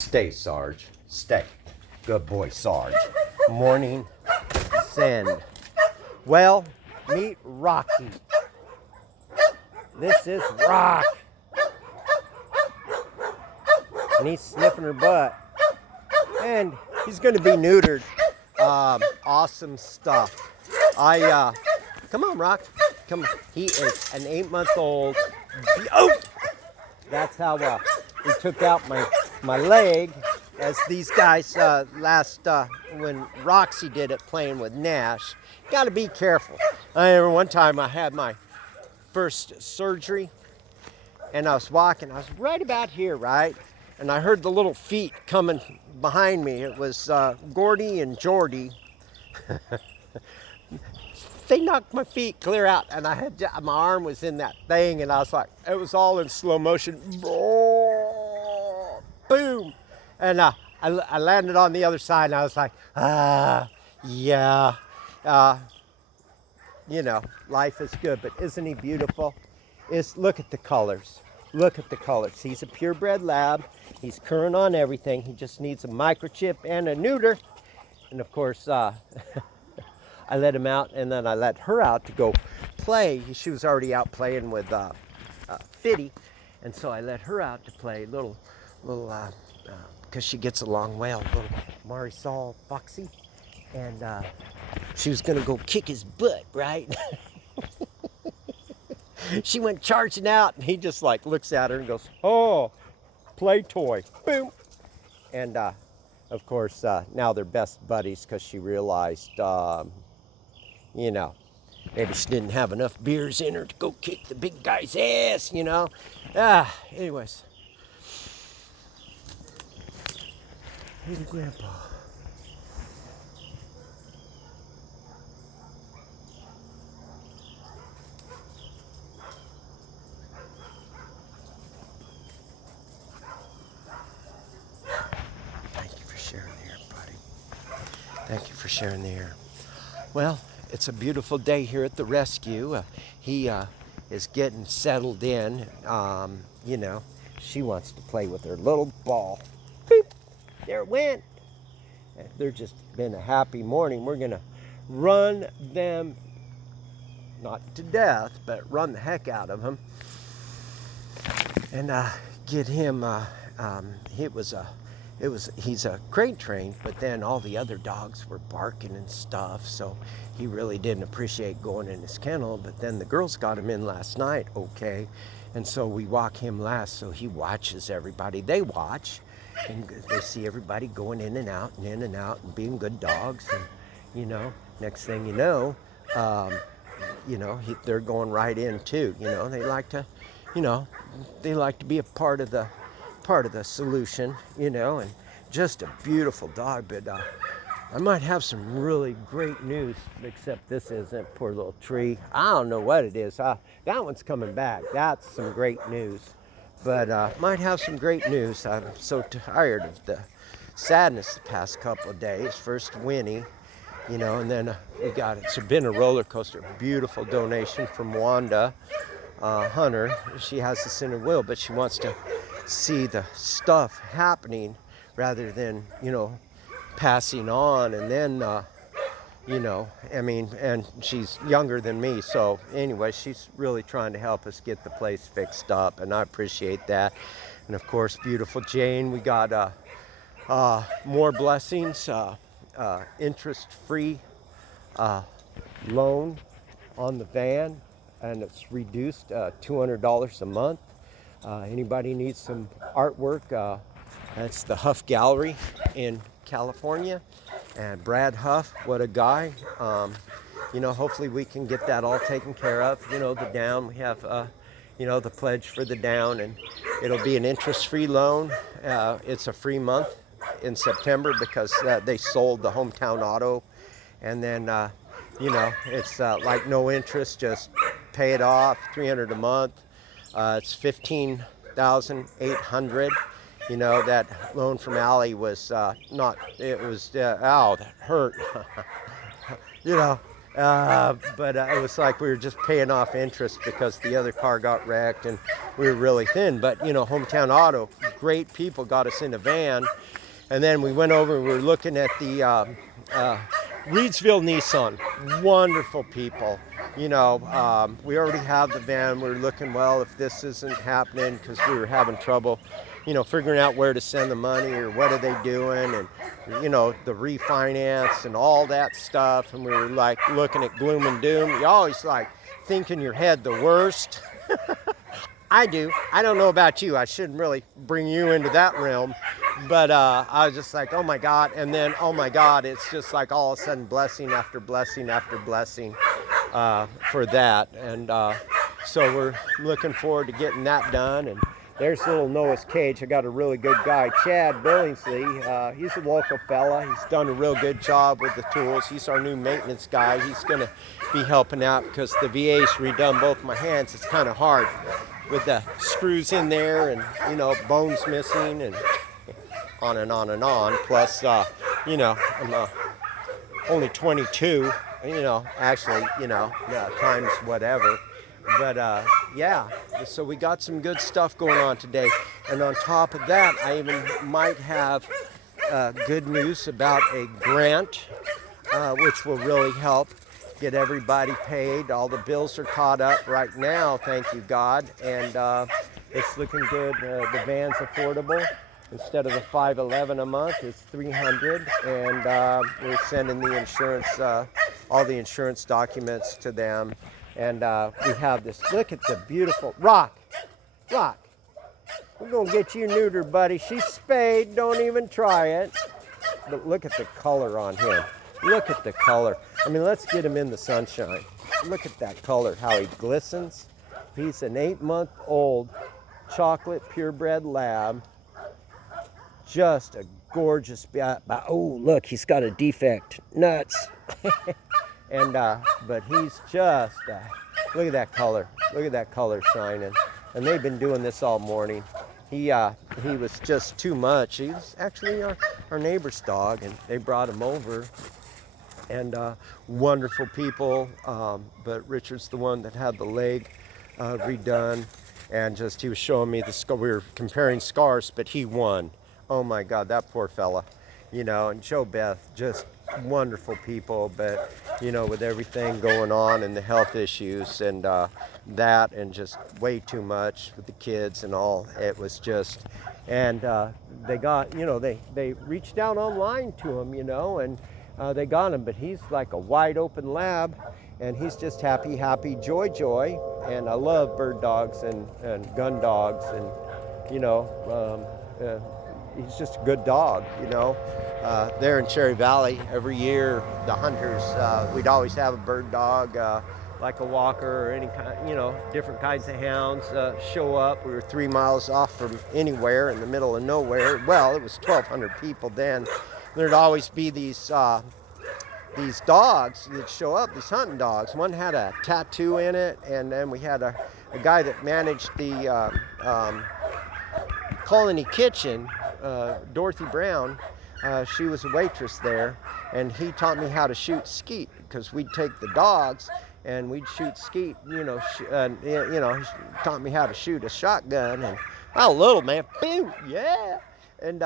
Stay, Sarge. Stay. Good boy, Sarge. Morning send. Well, meet Roxie. This is Rock. And he's sniffing her butt. And he's going to be neutered. Awesome stuff. Come on, Rock. Come on. He is an 8-month-old. Oh! That's how he took out my leg, as these guys when Roxie did it playing with Nash. Got to be careful. I remember one time I had my first surgery, and I was walking. I was right about here, right? And I heard the little feet coming behind me. It was Gordy and Jordy. They knocked my feet clear out, and I had my arm was in that thing, and I was like, it was all in slow motion. Boom! And I landed on the other side, and I was like, yeah. You know, life is good, but isn't he beautiful? Look at the colors. Look at the colors. He's a purebred lab. He's current on everything. He just needs a microchip and a neuter. And of course, I let him out, and then I let her out to go play. She was already out playing with Fitty, and so I let her out to play little, because she gets along well, little Marisol Foxy, and she was gonna go kick his butt, right? She went charging out, and he just like looks at her and goes, "Oh, play toy," boom, and of course now they're best buddies because she realized. You know, maybe she didn't have enough beers in her to go kick the big guy's ass, you know. Anyways. Little Grandpa. Thank you for sharing the air, buddy. Thank you for sharing the air. Well, it's a beautiful day here at the rescue. He is getting settled in. You know, she wants to play with her little ball. Boop! There it went. They're just been a happy morning. We're going to run them, not to death, but run the heck out of him. And get him, he's a crate trained, but then all the other dogs were barking and stuff, so he really didn't appreciate going in his kennel. But then the girls got him in last night, okay, and so we walk him last, so he watches everybody. They watch, and they see everybody going in and out and being good dogs, and you know, next thing you know, they're going right in too. You know, they like to, be a part of the solution, you know, and just a beautiful dog. But I might have some really great news, except this isn't. Poor little tree. I don't know what it is. That one's coming back. That's some great news. But might have some great news. I'm so tired of the sadness the past couple of days. First Winnie, you know, and then it's been a roller coaster. Beautiful donation from Wanda Hunter. She has this in her will, but she wants to see the stuff happening rather than, you know, passing on. And then, and she's younger than me. So anyway, she's really trying to help us get the place fixed up, and I appreciate that. And of course, beautiful Jane, we got more blessings, interest-free loan on the van, and it's reduced $200 a month. Anybody needs some artwork, that's the Huff Gallery in California. And Brad Huff, what a guy. Hopefully we can get that all taken care of. You know, the down, we have, the pledge for the down, and it'll be an interest-free loan. It's a free month in September because they sold the Hometown Auto. And then, it's like no interest, just pay it off, $300 a month. It's $15,800. You know, that loan from Allie was that hurt. But it was like we were just paying off interest because the other car got wrecked and we were really thin. But, Hometown Auto, great people got us in a van. And then we went over and we were looking at the Reedsville Nissan. Wonderful people. You know, we already have the van. We were looking, well, if this isn't happening, because we were having trouble, you know, figuring out where to send the money or what are they doing, and, you know, the refinance and all that stuff. And we were like looking at gloom and doom. You always like think in your head the worst. I do. I don't know about you. I shouldn't really bring you into that realm. But I was just like, oh my God. And then, oh my God, it's just like all of a sudden blessing after blessing after blessing for that. And so we're looking forward to getting that done. And there's little Noah's cage. I got a really good guy, Chad Billingsley. He's a local fella. He's done a real good job with the tools. He's our new maintenance guy. He's going to be helping out because the VA's redone both my hands. It's kind of hard with the screws in there and, you know, bones missing and on and on and on. Plus, you know, I'm only 22, you know, actually, you know, times whatever. But, yeah, so we got some good stuff going on today. And on top of that, I even might have good news about a grant, which will really help get everybody paid. All the bills are caught up right now, thank you God, and it's looking good. The van's affordable. Instead of the $511 a month, it's $300, and we're sending the insurance, all the insurance documents to them, and we have this. Look at the beautiful Rock. We're gonna get you neutered, buddy. She's spayed. Don't even try it. But look at the color on him. Look at the color. I mean, let's get him in the sunshine. Look at that color, how he glistens. He's an 8-month-old chocolate purebred lab. Just a gorgeous, oh, look, he's got a defect. Nuts. And, but he's just, look at that color. Look at that color shining. And they've been doing this all morning. He was just too much. He was actually our neighbor's dog, and they brought him over. And wonderful people, but Richard's the one that had the leg redone, and just he was showing me the scar. We were comparing scars, but he won. Oh my God, that poor fella, you know. And Joe Beth, just wonderful people, but you know, with everything going on and the health issues and that, and just way too much with the kids and all, it was just. And they got, you know, they reached out online to him, you know, and they got him, but he's like a wide open lab, and he's just happy, joy. And I love bird dogs and gun dogs, and you know, he's just a good dog, you know. There in Cherry Valley, every year the hunters, we'd always have a bird dog, like a walker or any kind, you know, different kinds of hounds show up. We were 3 miles off from anywhere in the middle of nowhere. Well, it was 1,200 people then. There'd always be these dogs that show up, these hunting dogs. One had a tattoo in it, and then we had a guy that managed the Colony Kitchen, Dorothy Brown. She was a waitress there, and he taught me how to shoot skeet, because we'd take the dogs and we'd shoot skeet, you know, you know, he taught me how to shoot a shotgun, and oh, little man, boom, yeah. And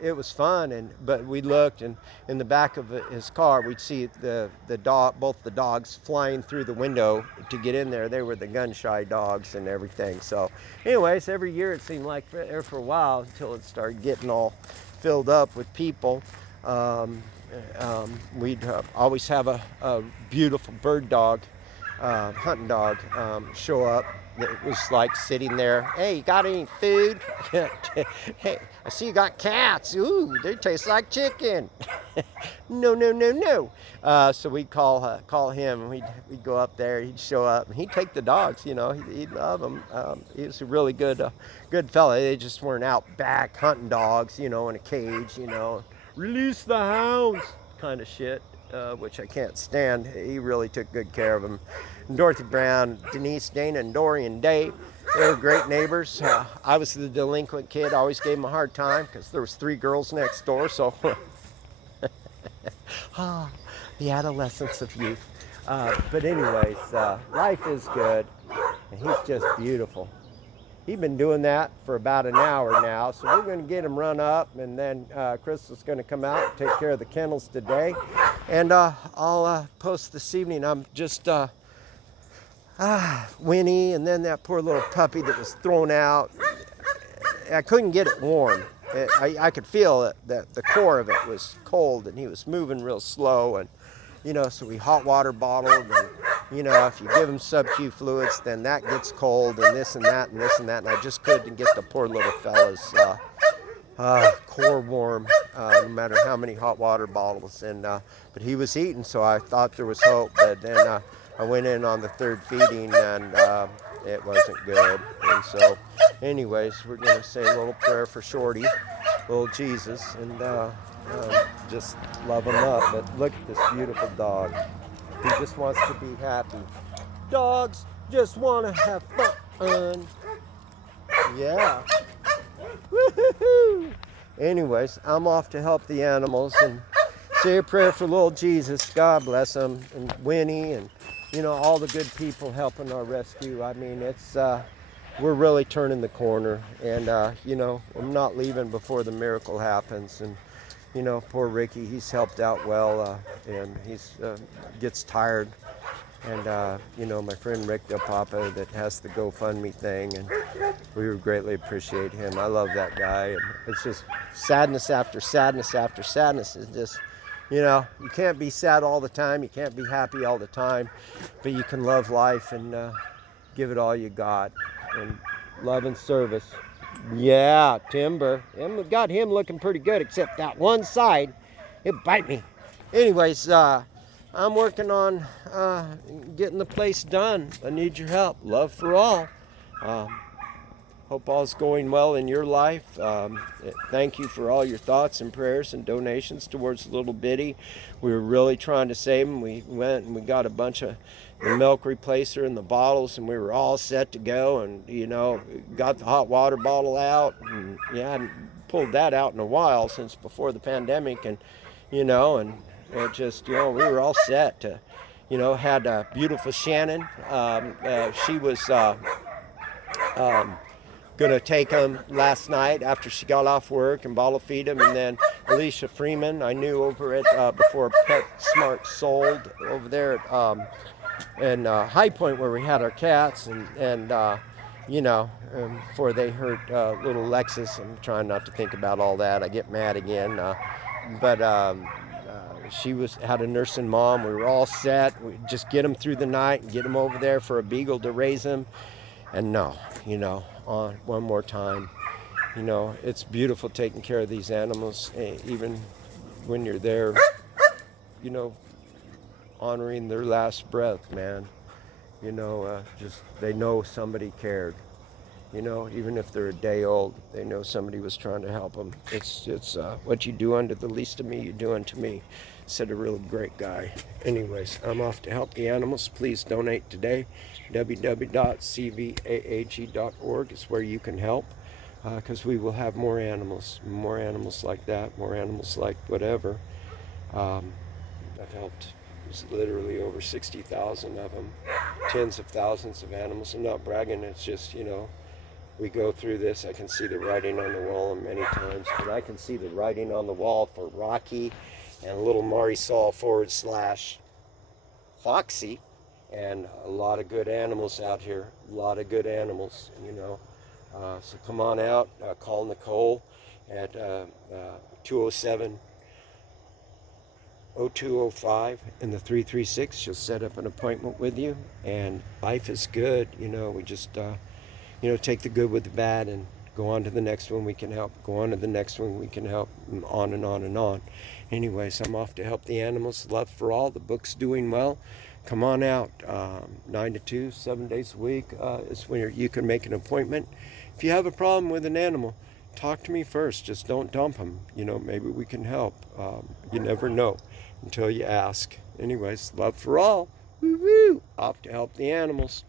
it was fun, but we looked, and in the back of his car, we'd see the dog, both the dogs flying through the window to get in there. They were the gun-shy dogs and everything. So, anyways, every year it seemed like there for a while until it started getting all filled up with people. We'd always have a beautiful bird dog, hunting dog, show up. It was like sitting there. Hey, you got any food? Hey, I see you got cats. Ooh, they taste like chicken. No. So we'd call him, and we'd go up there. He'd show up, and he'd take the dogs. You know, he'd love them. He was a really good fella. They just weren't out back hunting dogs, you know, in a cage. You know, release the hounds kind of shit, which I can't stand. He really took good care of them. Dorothy Brown, Denise, Dana, and Dorian Day, they were great neighbors. I was the delinquent kid. I always gave them a hard time because there was 3 girls next door. So, the adolescence of youth. But anyways, life is good, and he's just beautiful. He's been doing that for about an hour now. So we're going to get him run up, and then Crystal's going to come out and take care of the kennels today. And I'll post this evening. I'm just Winnie, and then that poor little puppy that was thrown out. I couldn't get it warm. I could feel that the core of it was cold, and he was moving real slow. And so we hot water bottled, and if you give him sub-Q fluids, then that gets cold, and this and that and this and that. And I just couldn't get the poor little fella's core warm, no matter how many hot water bottles. And but he was eating, so I thought there was hope. But then I went in on the third feeding, and it wasn't good. And so, anyways, we're gonna say a little prayer for Shorty, little Jesus, and just love him up. But look at this beautiful dog. He just wants to be happy. Dogs just want to have fun. Yeah. Woo-hoo-hoo. Anyways, I'm off to help the animals and say a prayer for little Jesus. God bless him, and Winnie, and all the good people helping our rescue. I mean, it's we're really turning the corner, and I'm not leaving before the miracle happens. And poor Ricky, he's helped out well, and he's gets tired. And my friend Rick Del Papa that has the GoFundMe thing, and we greatly appreciate him. I love that guy, and it's just sadness after sadness after sadness. It's just, you can't be sad all the time, you can't be happy all the time, but you can love life and give it all you got, and love and service. Yeah, timber. Got him looking pretty good, except that one side, it bite me. Anyways, I'm working on getting the place done. I need your help. Love for all. Hope all's going well in your life. Thank you for all your thoughts and prayers and donations towards Little Bitty. We were really trying to save him. We went and we got a bunch of the milk replacer and the bottles, and we were all set to go, and got the hot water bottle out, and I hadn't pulled that out in a while since before the pandemic, and and it just we were all set to had a beautiful Shannon. She was gonna take him last night after she got off work and bottle feed him, and then Alicia Freeman, I knew over at before PetSmart sold over there at and High Point where we had our cats, and before they hurt little Lexus. I'm trying not to think about all that. I get mad again. But she had a nursing mom. We were all set. We just get them through the night and get them over there for a beagle to raise them. And no, on one more time. It's beautiful taking care of these animals, even when you're there, honoring their last breath, man. Just they know somebody cared. Even if they're a day old, they know somebody was trying to help them. It's what you do unto the least of me, you do unto me, said a really great guy. Anyways, I'm off to help the animals. Please donate today. www.cvaag.org is where you can help, because we will have more animals like that, more animals like whatever. I've helped literally over 60,000 of them, tens of thousands of animals. I'm not bragging, it's just, we go through this. I can see the writing on the wall many times, but I can see the writing on the wall for Rocky and little Marisol / Foxy, and a lot of good animals out here, a lot of good animals, so come on out, call Nicole at 207-0205 in the 336. She'll set up an appointment with you, and life is good. We just take the good with the bad and go on to the next one we can help, go on to the next one we can help, and on and on and on. Anyways, I'm off to help the animals. Love for all. The book's doing well. Come on out, 9 to 2, 7 days a week is when you can make an appointment. If you have a problem with an animal, talk to me first. Just don't dump them. Maybe we can help. You never know until you ask. Anyways, love for all. Woo-woo. Off to help the animals.